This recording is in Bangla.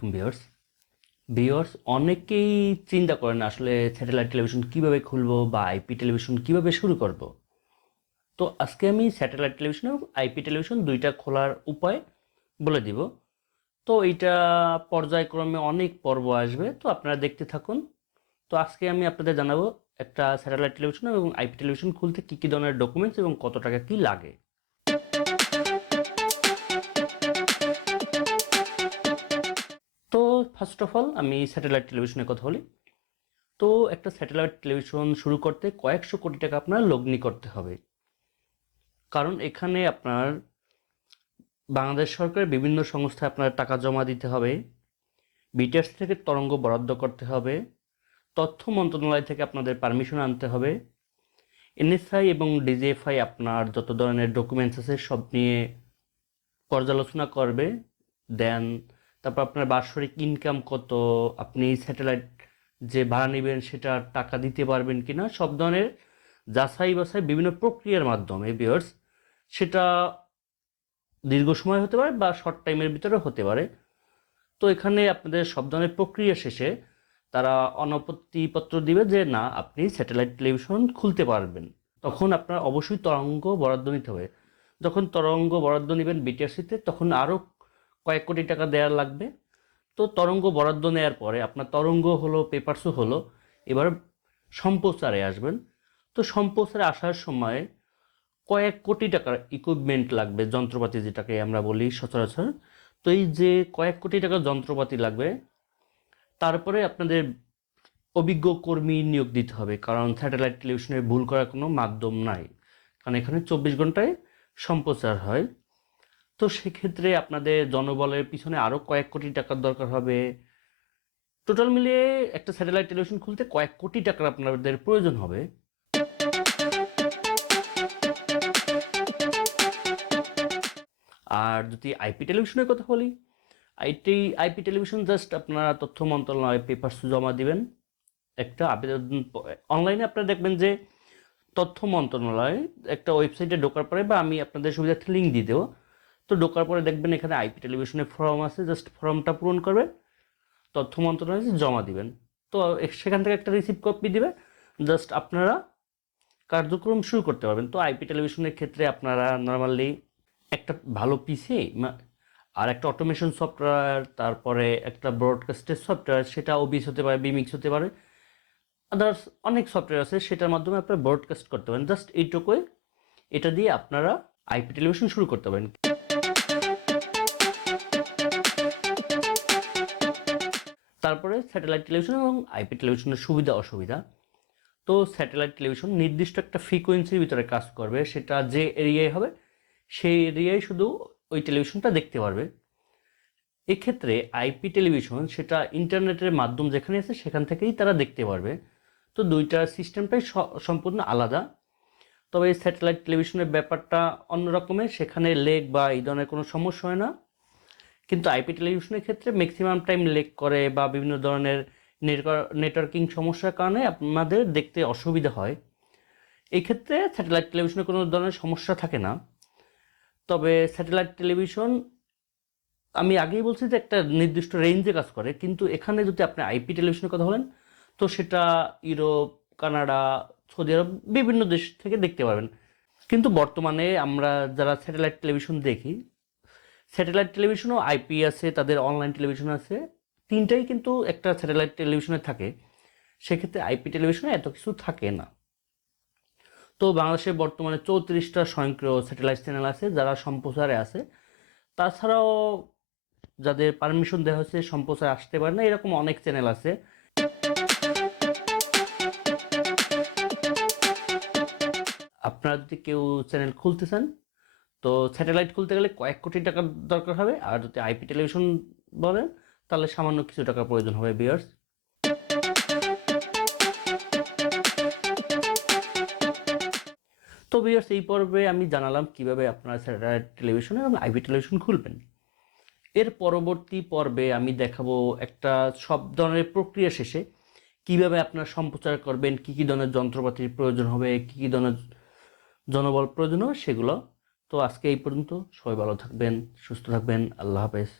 আলাইকুম ভিউয়ার্স অনেকেই চিন্তা করেন আসলে স্যাটেলাইট টেলিভিশন কিভাবে খুলবো বা আইপি টেলিভিশন কিভাবে শুরু করব। তো আজকে আমি স্যাটেলাইট টেলিভিশন এবং আইপি টেলিভিশন দুইটা খোলার উপায় বলে দিব। তো এইটা পর্যায়ক্রমে অনেক পর্ব আসবে, তো আপনারা দেখতে থাকুন। তো আজকে আমি আপনাদের জানাবো একটা স্যাটেলাইট টেলিভিশন এবং আইপি টেলিভিশন খুলতে কী কী ধরনের ডকুমেন্টস এবং কত টাকা কি লাগে। তো ফার্স্ট অফ অল আমি স্যাটেলাইট টেলিভিশনের কথা বলি। তো একটা স্যাটেলাইট টেলিভিশন শুরু করতে কয়েকশো কোটি টাকা আপনার লগ্নি করতে হবে, কারণ এখানে আপনার বাংলাদেশ সরকারের বিভিন্ন সংস্থায় আপনার টাকা জমা দিতে হবে, বিটিআরসি থেকে তরঙ্গ বরাদ্দ করতে হবে, তথ্য মন্ত্রণালয় থেকে আপনাদের পারমিশন আনতে হবে, এনএসআই এবং ডিজিএফআই আপনার যত ধরনের ডকুমেন্টস আছে সব নিয়ে পর্যালোচনা করবে। দেন তারপর আপনার বাৎসরিক ইনকাম কত, আপনি স্যাটেলাইট যে ভাড়া নেবেন সেটা টাকা দিতে পারবেন কিনা, সব ধরনের যাচাই বাছাই বিভিন্ন প্রক্রিয়ার মাধ্যমে ভিউয়ার্স, সেটা দীর্ঘ সময় হতে পারে বা শর্ট টাইমের ভিতরে হতে পারে। তো এখানে আপনাদের সব ধরনের প্রক্রিয়া শেষে তারা অনাপত্তিপত্র দিবে যে না আপনি স্যাটেলাইট টেলিভিশন খুলতে পারবেন। তখন আপনার অবশ্যই তরঙ্গ বরাদ্দ নিতে হবে। যখন তরঙ্গ বরাদ্দ নেবেন বিটিআরসিতে তখন আরও কয়েক কোটি টাকা দেওয়া লাগবে। তো তরঙ্গ বরাদ্দ নেওয়ার পরে আপনার তরঙ্গ হলো, পেপারসও হলো, এবার সম্প্রচারে আসবেন। তো সম্প্রচারে আসার সময় কয়েক কোটি টাকার ইকুইপমেন্ট লাগবে, যন্ত্রপাতি যেটাকে আমরা বলি সচরাচর। তো এই যে কয়েক কোটি টাকার যন্ত্রপাতি লাগবে, তারপরে আপনাদের অভিজ্ঞ কর্মী নিয়োগ দিতে হবে, কারণ স্যাটেলাইট টেলিভিশনের ভুল করার কোনো মাধ্যম নাই, কারণ এখানে 24 ঘন্টায় সম্প্রচার হয়। তো সেক্ষেত্রে আপনাদের জনবলের পিছনে আরও কয়েক কোটি টাকার দরকার হবে। টোটাল মিলিয়ে একটা স্যাটেলাইট টেলিভিশন খুলতে কয়েক কোটি টাকার আপনাদের প্রয়োজন হবে। আর যদি আইপি টেলিভিশনের কথা বলি, আইপি টেলিভিশন জাস্ট আপনারা তথ্য মন্ত্রণালয়ে পেপারস জমা দিবেন একটা আবেদন। অনলাইনে আপনারা দেখবেন যে তথ্য মন্ত্রণালয় একটা ওয়েবসাইটে ঢোকার পরে, বা আমি আপনাদের সুবিধার্থে লিঙ্ক দিয়ে দেবো, তো ঢোকার পরে দেখবেন এখানে আইপি টেলিভিশনের ফর্ম আছে, জাস্ট ফর্মটা পূরণ করবেন, তথ্য মন্ত্রণালয়ে জমা দিবেন। তো সেখান থেকে একটা রিসিপ্ট কপি দিবে, জাস্ট আপনারা কার্যক্রম শুরু করতে পারবেন। তো আইপি টেলিভিশনের ক্ষেত্রে আপনারা নর্মালি একটা ভালো পিসি আর একটা অটোমেশন সফটওয়্যার, তারপরে একটা ব্রডকাস্টের সফটওয়্যার, সেটা ওবিএস হতে পারে, বিমিক্স হতে পারে, আদার্স অনেক সফটওয়্যার আছে, সেটার মাধ্যমে আপনারা ব্রডকাস্ট করতে পারেন। জাস্ট এইটুকুই, এটা দিয়ে আপনারা আইপি টেলিভিশন শুরু করতে পারেন। তারপরে স্যাটেলাইট টেলিভিশন এবং আইপি টেলিভিশনের সুবিধা অসুবিধা। তো স্যাটেলাইট টেলিভিশন নির্দিষ্ট একটা ফ্রিকোয়েন্সির ভিতরে কাজ করবে, সেটা যে এরিয়ায় হবে সেই এরিয়ায় শুধু ওই টেলিভিশনটা দেখতে পারবে। এক্ষেত্রে আইপি টেলিভিশন সেটা ইন্টারনেটের মাধ্যম যেখানে আছে সেখান থেকেই তারা দেখতে পারবে। তো দুইটার সিস্টেমটাই সম্পূর্ণ আলাদা। তবে স্যাটেলাইট টেলিভিশনের ব্যাপারটা অন্য রকমের, সেখানে লেগ বা এই ধরনের কোনো সমস্যা হয় না। কিন্তু আইপি টেলিভিশনের ক্ষেত্রে ম্যাক্সিমাম টাইম লেগ করে বা বিভিন্ন ধরনের নেটওয়ার্কিং সমস্যার কারণে আপনাদের দেখতে অসুবিধা হয়। এই ক্ষেত্রে স্যাটেলাইট টেলিভিশনে কোনো ধরনের সমস্যা থাকে না। তবে স্যাটেলাইট টেলিভিশন আমি আগেই বলছি যে একটা নির্দিষ্ট রেঞ্জে কাজ করে, কিন্তু এখানে যদি আপনি আইপি টেলিভিশনের কথা বলেন তো সেটা ইউরোপ, কানাডা, সৌদি আরব বিভিন্ন দেশ থেকে দেখতে পারবেন। কিন্তু বর্তমানে আমরা যারা স্যাটেলাইট টেলিভিশন দেখি, স্যাটেলাইট টেলিভিশনও আইপি আছে, তাদের অনলাইন টেলিভিশন আছে, তিনটাই কিন্তু একটা স্যাটেলাইট টেলিভিশনে থাকে। সেক্ষেত্রে আইপি টেলিভিশনে এত কিছু থাকে না। তো বাংলাদেশে বর্তমানে 34টা স্বয়ংক্রিয় স্যাটেলাইট চ্যানেল আছে যারা সম্প্রচারে আছে। তাছাড়াও যাদের পারমিশন দেওয়া হয়েছে সম্প্রচার আসতে পারে না, এরকম অনেক চ্যানেল আছে। আপনারা যদি কেউ চ্যানেল খুলতে চান তো স্যাটেলাইট খুলতে গেলে কয়েক কোটি টাকার দরকার হবে, আর যদি আইপি টেলিভিশন বলেন তাহলে সামান্য কিছু টাকার প্রয়োজন হবে ভিউয়ার্স। তো ভিউয়ার্স, এই পর্বে আমি জানালাম কিভাবে আপনারা স্যাটেলাইট টেলিভিশন এবং আইপি টেলিভিশন খুলবেন। এর পরবর্তী পর্বে আমি দেখাবো একটা সব ধরনের প্রক্রিয়া শেষে কিভাবে আপনারা সম্প্রচার করবেন, কী কী ধরনের যন্ত্রপাতির প্রয়োজন হবে, কী কী ধরনের জনবল প্রয়োজন হবে সেগুলো। তো আজকে এই পর্যন্ত, সবাই ভালো থাকবেন, সুস্থ থাকবেন, আল্লাহ হাফেজ।